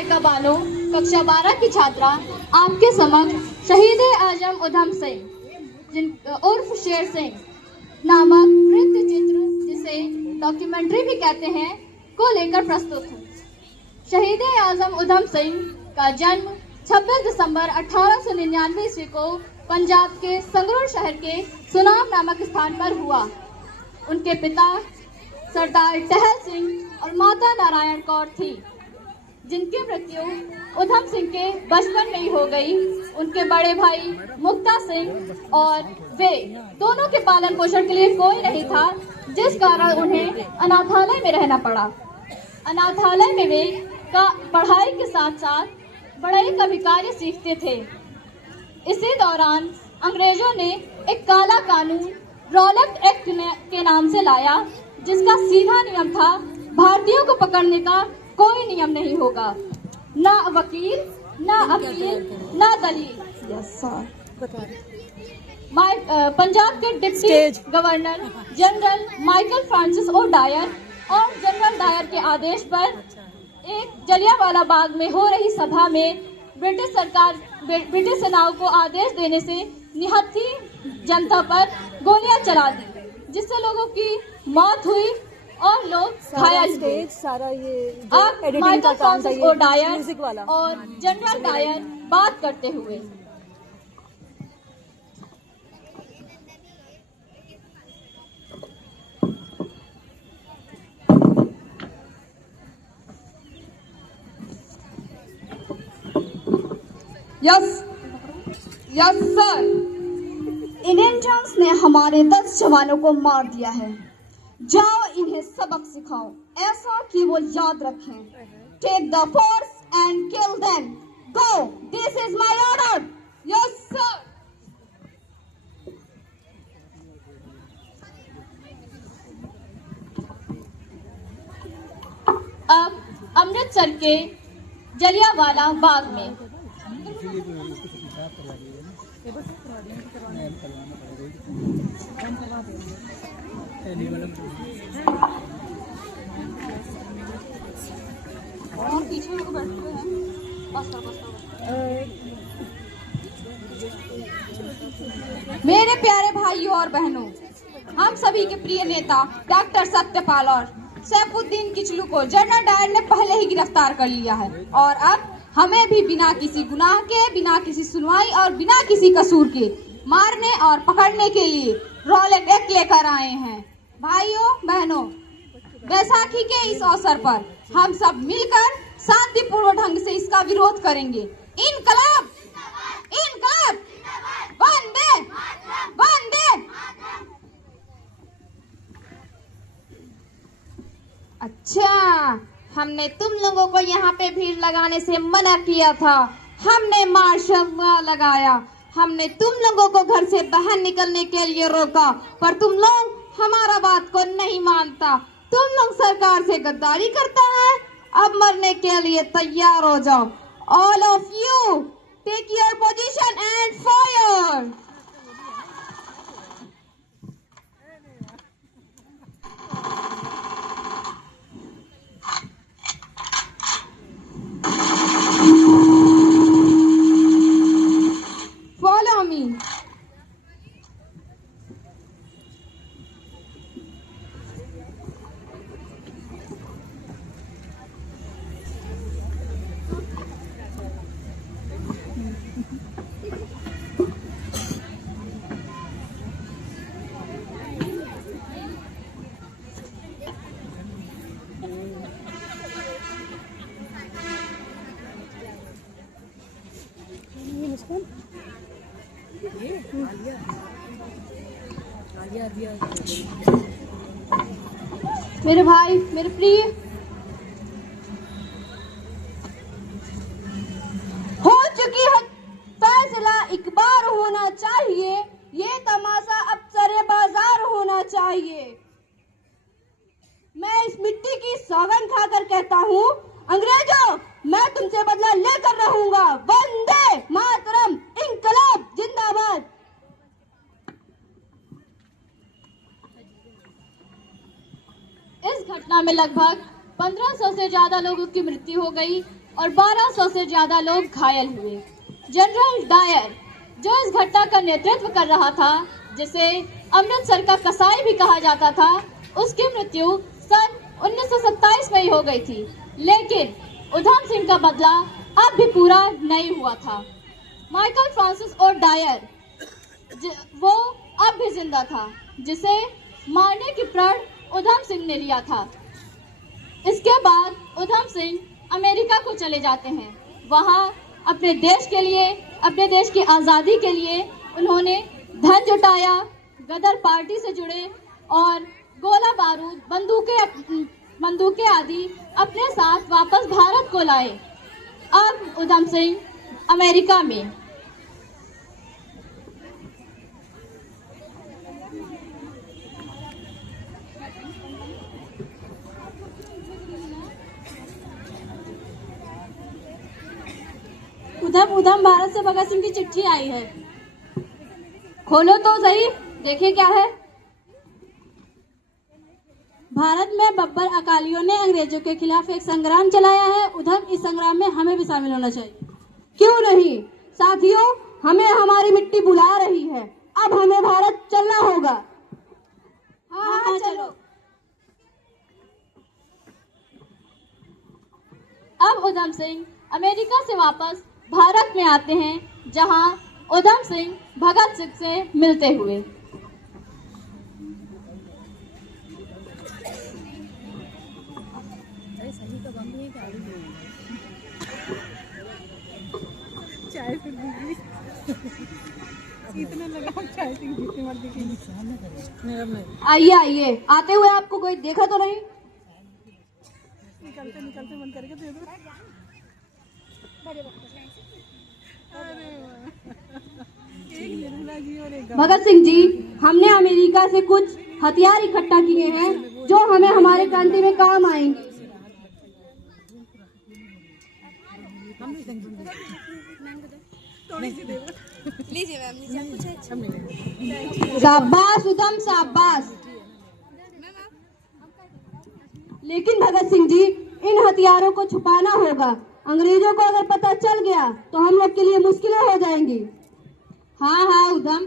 Sayaka Bano कक्षा 12 की छात्रा आपके समक्ष शहीद आजम उधम सिंह उर्फ शेर सिंह नामक वृत्त चित्र, जिसे डॉक्यूमेंट्री भी कहते हैं, को लेकर प्रस्तुत हूँ। शहीद आजम उधम सिंह का जन्म 26 दिसंबर 1899 ईस्वी को पंजाब के संगरूर शहर के सुनाम नामक स्थान पर हुआ। उनके पिता सरदार टहल सिंह और माता नारायण कौर थी, जिनकी मृत्यु उधम सिंह के बचपन में ही हो गई। उनके बड़े भाई मुक्ता सिंह और वे दोनों के पालन पोषण के लिए कोई नहीं था, जिस कारण उन्हें अनाथालय में रहना पड़ा। अनाथालय में वे पढ़ाई के साथ साथ बढ़ई का भी कार्य सीखते थे। इसी दौरान अंग्रेजों ने एक काला कानून रॉलेट एक्ट के नाम से लाया, जिसका सीधा नियम था, भारतीयों को पकड़ने का कोई नियम नहीं होगा, ना वकील, ना अपील, ना दलील। पंजाब के deputy governor general Michael Francis O Dyer और जनरल डायर के आदेश पर एक जलियांवाला बाग में हो रही सभा में ब्रिटिश सेनाओं को आदेश देने से निहत्थी जनता पर गोलियां चला दी, जिससे लोगों की मौत हुई और लोग घायल हुए। अब माइकल फ्रांसिस ओ डायर और जनरल डायर बात करते हुए। Yes sir. इंडियंस ने हमारे 10 जवानों को मार दिया है। जाओ इन्हें सबक सिखाओ, ऐसा कि वो याद रखें। Take the force and kill them. Go, this is my order. Yes sir. अब अमृतसर के जलियांवाला बाग में पीछे लोग बैठे हुए हैं। मेरे प्यारे भाइयों और बहनों, हम सभी के प्रिय नेता डॉक्टर सत्यपाल और सैफुद्दीन किचलू को जनरल डायर ने पहले ही गिरफ्तार कर लिया है, और अब हमें भी बिना किसी गुनाह के, बिना किसी सुनवाई और बिना किसी कसूर के मारने और पकड़ने के लिए रॉलेट एक्ट लेकर आए हैं। भाइयों बहनों, बैसाखी के इस अवसर पर हम सब मिलकर शांतिपूर्ण ढंग से इसका विरोध करेंगे। इनकलाब, इनकलाब, वंदे वंदे। अच्छा, हमने तुम लोगों को यहाँ पे भीड़ लगाने से मना किया था। हमने मार्शल लॉ लगाया। हमने तुम लोगों को घर से बाहर निकलने के लिए रोका, पर तुम लोग हमारा बात को नहीं मानता। तुम लोग सरकार से गद्दारी करता है। अब मरने के लिए तैयार हो जाओ। All of you take your position and fire. Follow me. मेरे भाई, मेरे प्रिय, हो चुकी है फैसला, एक बार होना चाहिए। ये तमाशा अब सरे बाजार होना चाहिए। मैं इस मिट्टी की सौगंध खाकर कहता हूँ, अंग्रेजों, मैं तुमसे बदला लेकर रहूंगा। वंदे मातरम, इंकलाब जिंदाबाद। इस घटना में लगभग 1500 से ज्यादा लोगों की मृत्यु हो गई और 1200 से ज्यादा लोग घायल हुए। जनरल डायर, जो इस घटना का नेतृत्व कर रहा था, जिसे अमृतसर का कसाई भी कहा जाता था, उसकी मृत्यु सन 1927 में ही हो गई थी। लेकिन उधम सिंह का बदला अब भी पूरा नहीं हुआ था। माइकल फ्रांसिस और डायर वो अब भी जिंदा था, जिसे मारने की प्रण उधम सिंह ने लिया था। इसके बाद उधम सिंह अमेरिका को चले जाते हैं। वहां अपने देश के लिए, अपने देश की आज़ादी के लिए उन्होंने धन जुटाया, गदर पार्टी से जुड़े और गोला बारूद, बंदूकें आदि अपने साथ वापस भारत को लाए। अब उधम सिंह अमेरिका में। उधम भारत से भगत सिंह की चिट्ठी आई है। खोलो तो सही, देखिए क्या है। भारत में बब्बर अकालियों ने अंग्रेजों के खिलाफ एक संग्राम चलाया है। उधम, इस संग्राम में हमें भी शामिल होना चाहिए। क्यों नहीं साथियों, हमें हमारी मिट्टी बुला रही है। अब हमें भारत चलना होगा। हाँ, चलो। अब उधम सिंह अमेरिका से वापस भारत में आते हैं, जहां उधम सिंह भगत सिंह से मिलते हुए। आइए आइए, आते हुए आपको कोई देखा तो नहीं? निकलते मन करके दे दो। भगत सिंह जी, हमने अमेरिका से कुछ हथियार इकट्ठा किए हैं जो हमें हमारे क्रांति में काम आएंगे। शाबाश उधम, शाबाश। लेकिन भगत सिंह जी, इन हथियारों को छुपाना होगा। अंग्रेजों को अगर पता चल गया तो हम लोग के लिए मुश्किलें हो जाएंगी। हाँ उधम,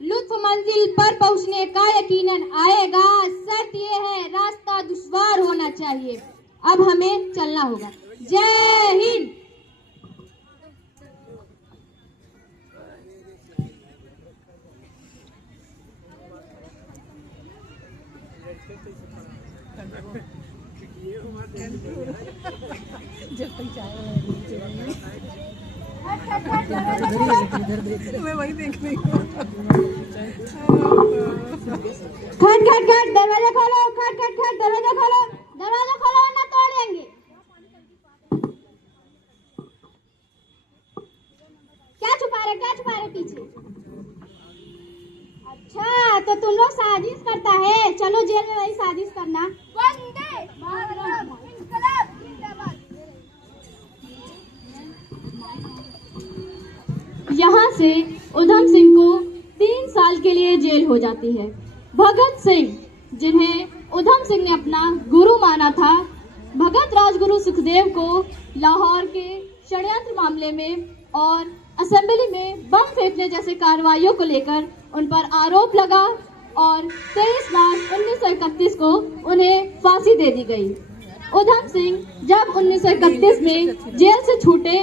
लुत्फ मंजिल पर पहुंचने का यकीनन आएगा। शर्त ये है, रास्ता दुश्वार होना चाहिए। अब हमें चलना होगा। जय हिंद। मैं वही देख रही हूँ। खट खट खट, दरवाजा खोलो। खट खट खट, दरवाजा खोलो। दरवाजा खोलो वरना तोड़ देंगे। क्या छुपा रहे पीछे? अच्छा, तो तुम लोग साजिश करता है। चलो जेल में वही साजिश करना। वंदे मातरम, इंकलाब जिंदाबाद। यहाँ से उधम सिंह को 3 साल के लिए जेल हो जाती है। भगत सिंह, जिन्हें उधम सिंह ने अपना गुरु माना था, भगत राजगुरु सुखदेव को लाहौर के षड्यंत्र मामले में और असेंबली में बम फेंकने जैसे कार्रवाइयों को लेकर उन पर आरोप लगा और 23 मार्च 1931 को उन्हें फांसी दे दी गई। उधम सिंह जब 1931 में जेल से छूटे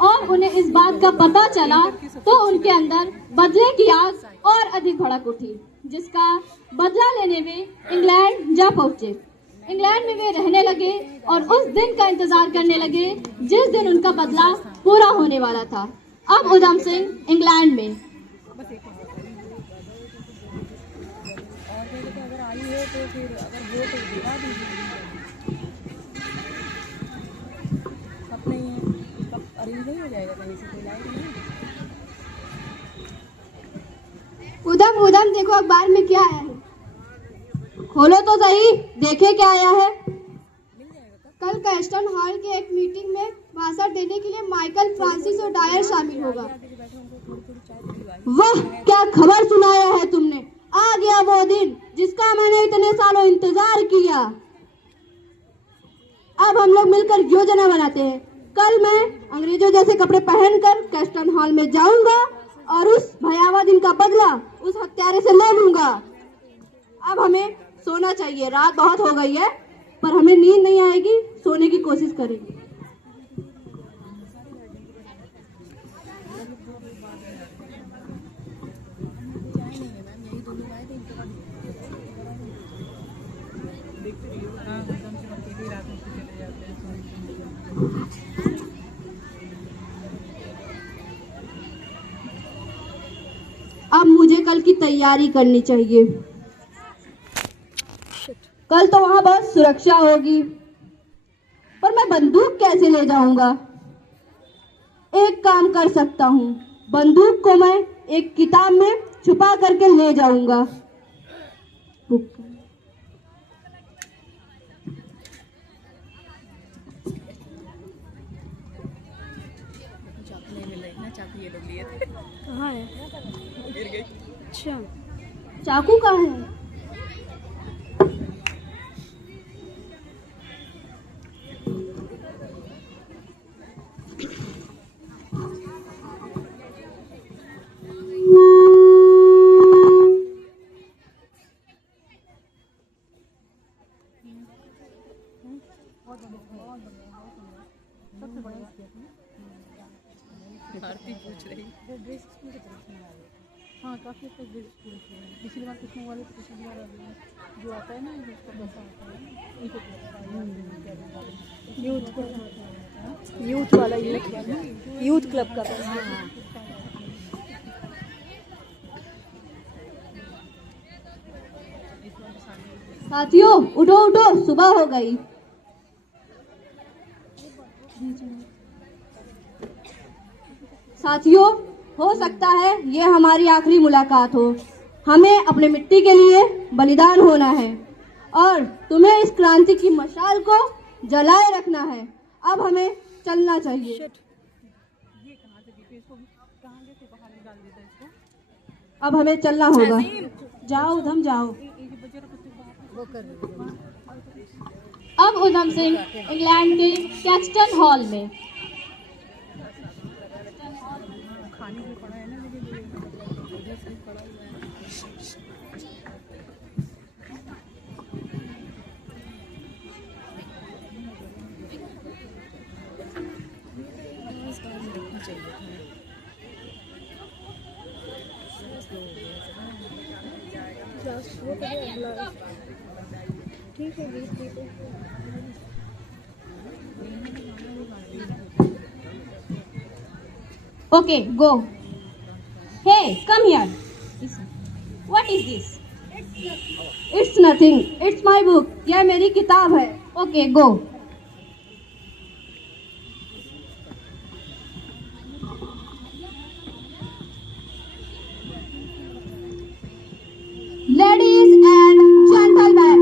और उन्हें इस बात का पता चला तो उनके अंदर बदले की आग और अधिक भड़क उठी, जिसका बदला लेने वे इंग्लैंड जा पहुंचे। इंग्लैंड में वे रहने लगे और उस दिन का इंतजार करने लगे जिस दिन उनका बदला पूरा होने वाला था। अब उधम सिंह इंग्लैंड में। अगर आई है तो फिर अगर वोट दिखा दीजिए। कब नहीं है, कब अरेंज नहीं हो जाएगा कहीं से, कोई लाइट नहीं। उधम देखो अखबार में क्या आया है। खोलो तो सही, देखे क्या आया है। कल कैस्टन हॉल के एक मीटिंग में भाषण देने के लिए माइकल फ्रांसिस और डायर शामिल होगा। वाह, क्या खबर सुनाया है तुमने। आ गया वो दिन जिसका मैंने इतने सालों इंतजार किया। अब हम लोग मिलकर योजना बनाते हैं। कल मैं अंग्रेजों जैसे कपड़े पहनकर कैस्टन हॉल में जाऊंगा और उस भयावह दिन का बदला उस हत्यारे से ले लूंगा। अब हमें सोना चाहिए, रात बहुत हो गई है, पर हमें नींद नहीं आएगी, सोने की कोशिश करेंगे। अब मुझे कल की तैयारी करनी चाहिए। कल तो वहां बहुत सुरक्षा होगी, पर मैं बंदूक कैसे ले जाऊंगा? एक काम कर सकता हूँ, बंदूक को मैं एक किताब में छुपा करके ले जाऊंगा। कहाँ है? अच्छा, चाकू कहाँ है? भारती पूछ रही हाँ काफ़ी तक पिछली बार कितने वाले तो पिछली बार जो आता है ना उसका पैसा आता है यूथ वाला यूथ क्लब का पैसा। साथियों उठो उठो, सुबह हो गई। साथियों, हो सकता है ये हमारी आखिरी मुलाकात हो। हमें अपने मिट्टी के लिए बलिदान होना है और तुम्हें इस क्रांति की मशाल को जलाए रखना है। अब हमें चलना चाहिए। अब हमें चलना होगा। जाओ उधम जाओ। अब उधम सिंह इंग्लैंड के कैक्सटन हॉल में। Okay, go. Hey, come here. What is this? It's nothing. It's my book. यह मेरी किताब है। Okay, go. Ladies and gentlemen.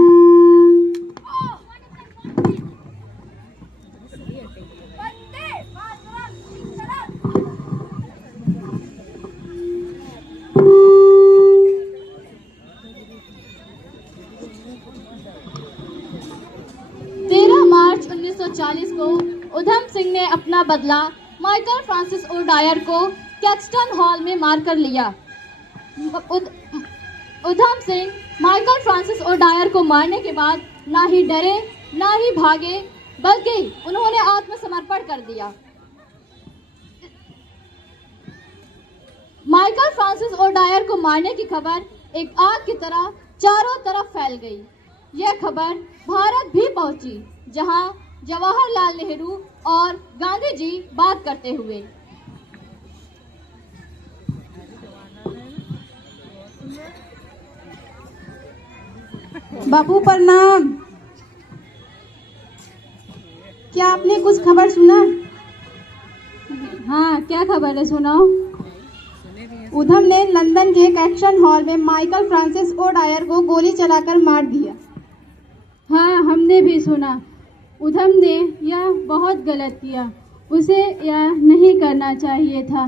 मार्च 1940 को उधम सिंह ने अपना बदला माइकल फ्रांसिस ओडायर को कैक्सटन हॉल में मारकर लिया। Udham Singh Michael Francis O'Dwyer को मारने के बाद ना ही डरे ना ही भागे, बल्कि उन्होंने आत्मसमर्पण कर दिया। माइकल फ्रांसिस ओडायर को मारने की खबर एक आग की तरह चारों तरफ फैल गई। यह खबर भारत भी पहुंची, जहां जवाहरलाल नेहरू और गांधी जी बात करते हुए। बापू प्रणाम। क्या आपने कुछ खबर सुना? हाँ, क्या खबर है, सुनाओ। उधम ने लंदन के कैक्सटन हॉल में माइकल फ्रांसिस ओडायर को गोली चलाकर मार दिया। हाँ, हमने भी सुना। उधम ने यह बहुत गलत किया, उसे यह नहीं करना चाहिए था।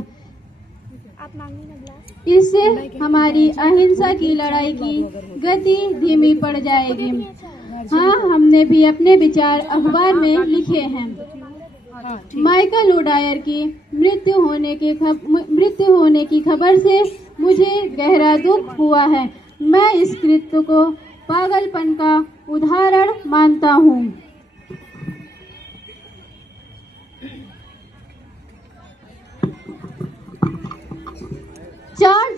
इससे हमारी अहिंसा की लड़ाई की गति धीमी पड़ जाएगी। हाँ, हमने भी अपने विचार अखबार में लिखे हैं। माइकल ओडायर की मृत्यु होने की खबर से मुझे गहरा दुख हुआ है। मैं इस कृत्य को पागलपन का उदाहरण मानता हूँ।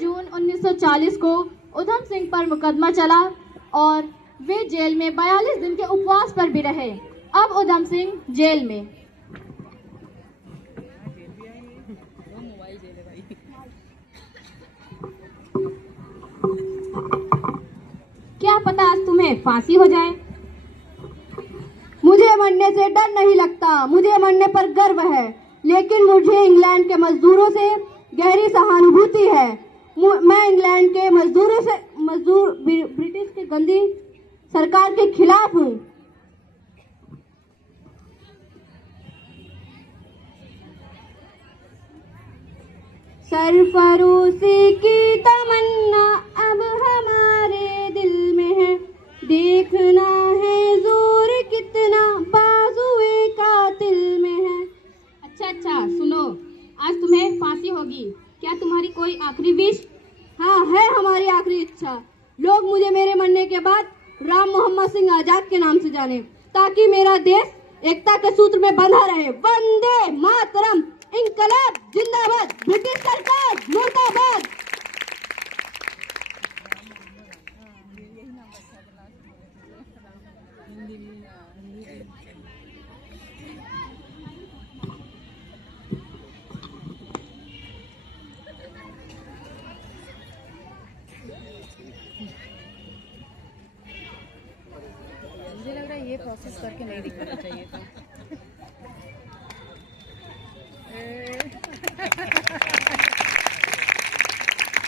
जून 1940 को उधम सिंह पर मुकदमा चला और वे जेल में 42 दिन के उपवास पर भी रहे। अब उधम सिंह जेल में। क्या पता आज तुम्हें फांसी हो जाए। मुझे मरने से डर नहीं लगता, मुझे मरने पर गर्व है, लेकिन मुझे इंग्लैंड के मजदूरों से गहरी सहानुभूति है। मैं इंग्लैंड के ब्रिटिश की गंदी सरकार के खिलाफ हूँ। सरफरोशी की तमन्ना अब हमारे दिल में है, देखना है जोर कितना बाजुए कातिल में है। अच्छा सुनो, आज तुम्हें फांसी होगी। क्या तुम्हारी कोई आखिरी विश? हाँ, है हमारी आखिरी इच्छा। लोग मुझे मेरे मरने के बाद राम मोहम्मद सिंह आजाद के नाम से जाने, ताकि मेरा देश एकता के सूत्र में बंधा रहे। वंदे मातरम, इंकलाब जिंदाबाद, ब्रिटिश सरकार मुर्दाबाद। मुझे लग रहा है ये प्रोसेस करके नहीं दिखाना चाहिए था।